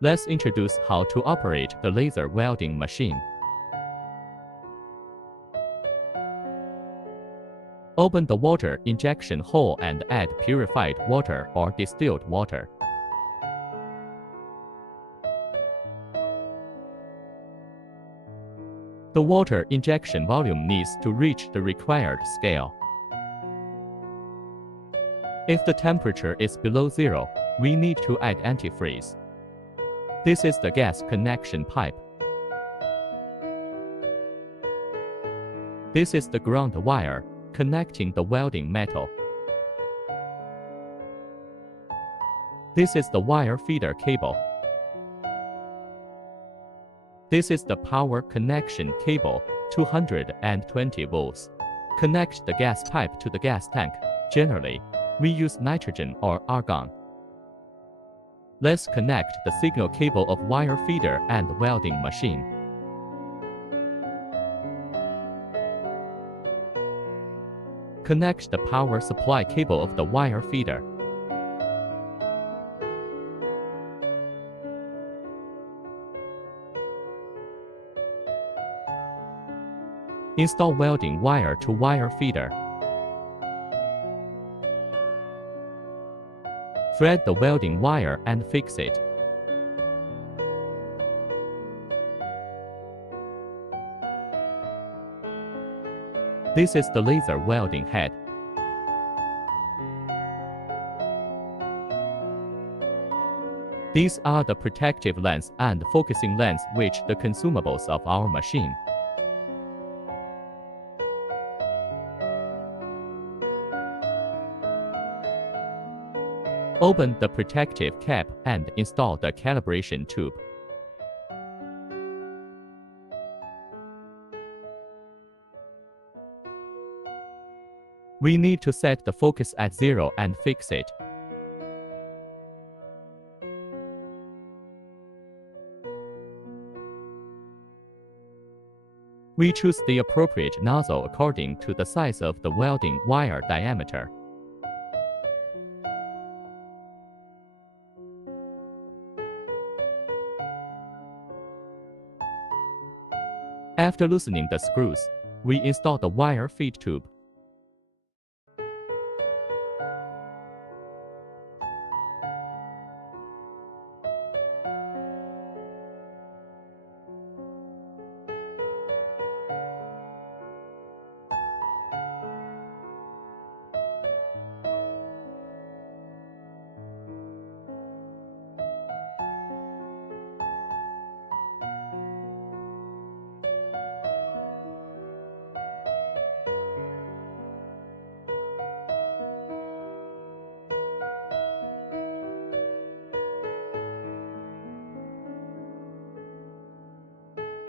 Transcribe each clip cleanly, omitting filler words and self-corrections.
Let's introduce how to operate the laser welding machine. Open the water injection hole and add purified water or distilled water. The water injection volume needs to reach the required scale. If the temperature is below zero, we need to add antifreeze. This is the gas connection pipe. This is the ground wire connecting the welding metal. This is the wire feeder cable. This is the power connection cable, 220 volts. Connect the gas pipe to the gas tank. Generally, we use nitrogen or argon. Let's connect the signal cable of wire feeder and welding machine. Connect the power supply cable of the wire feeder. Install welding wire to wire feeder. Thread the welding wire and fix it. This is the laser welding head. These are the protective lens and focusing lens which the consumables of our machine. Open the protective cap and install the calibration tube. We need to set the focus at 0 and fix it. We choose the appropriate nozzle according to the size of the welding wire diameter. After loosening the screws, we install the wire feed tube.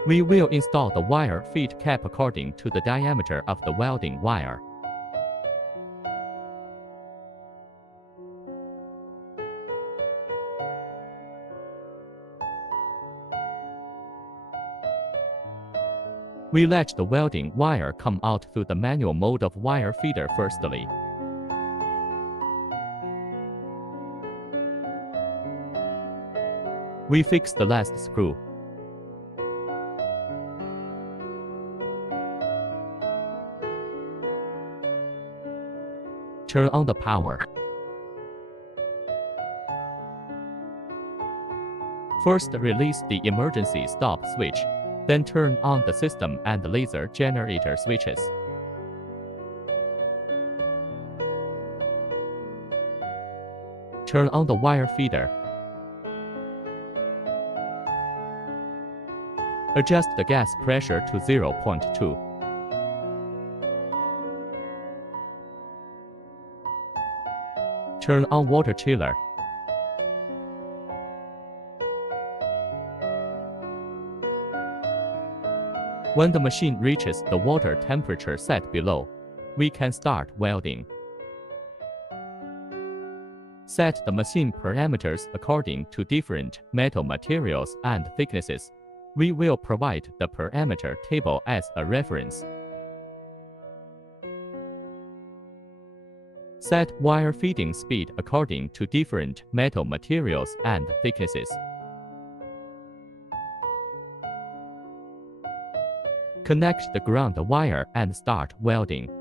We will install the wire feed cap according to the diameter of the welding wire. We let the welding wire come out through the manual mode of wire feeder firstly. We fix the last screw. Turn on the power. First, release the emergency stop switch, then turn on the system and laser generator switches. Turn on the wire feeder. Adjust the gas pressure to 0.2. Turn on water chiller. When the machine reaches the water temperature set below, we can start welding. Set the machine parameters according to different metal materials and thicknesses. We will provide the parameter table as a reference. Set wire feeding speed according to different metal materials and thicknesses. Connect the ground wire and start welding.